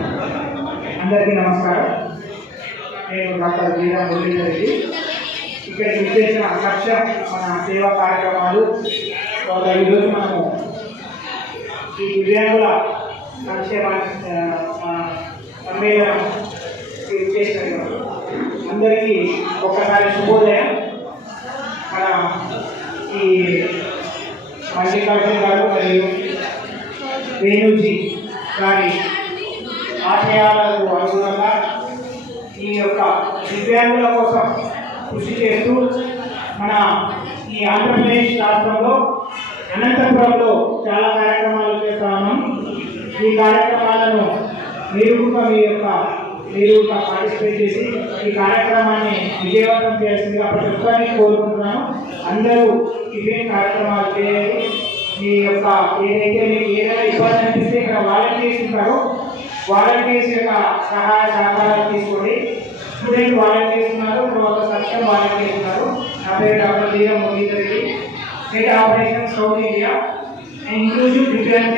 అందరికీ నమస్కారం. నేను డాక్టర్ వీరా మురళీధర్. ఇక్కడికి విచ్చేసిన లక్ష్యం మన సేవా కార్యక్రమాలు. ఈరోజు మనము ఈ దివ్యాంగుల సంక్షేమ సమ్మేళనం విచ్చేసిన అందరికీ ఒక్కసారి శుభోదయం. మన ఈ మల్లికార్జున గారు మరియు వేణుజీ గారి ఆశయాలకు అనుగుణంగా ఈ యొక్క దివ్యాంగుల కోసం కృషి చేస్తూ మన ఈ ఆంధ్రప్రదేశ్ రాష్ట్రంలో అనంతపురంలో చాలా కార్యక్రమాలు చేస్తా ఉన్నాం. ఈ కార్యక్రమాలను మీరు పార్టిసిపేట్ చేసి ఈ కార్యక్రమాన్ని విజయవంతం చేయాల్సిందిగా ప్రతి ఒక్కరిని కోరుకుంటున్నాను. అందరూ ఇవే కార్యక్రమాలు చేయాలి. మీ యొక్క ఏదైతే మీకు ఏదైనా ఇబ్బంది అనిపిస్తే ఇక్కడ వాలంటీర్స్ ఉంటారో వాలంటీర్స్ యొక్క సహాయ సహకారాలు తీసుకోండి. స్టూడెంట్ వాలంటీర్స్ ఉన్నారు, తర్వాత సక్షం వాలంటీర్స్ ఉన్నారు. నా పేరు doctor Veera Muralidhar Reddy, state operation south India, inclusive divyang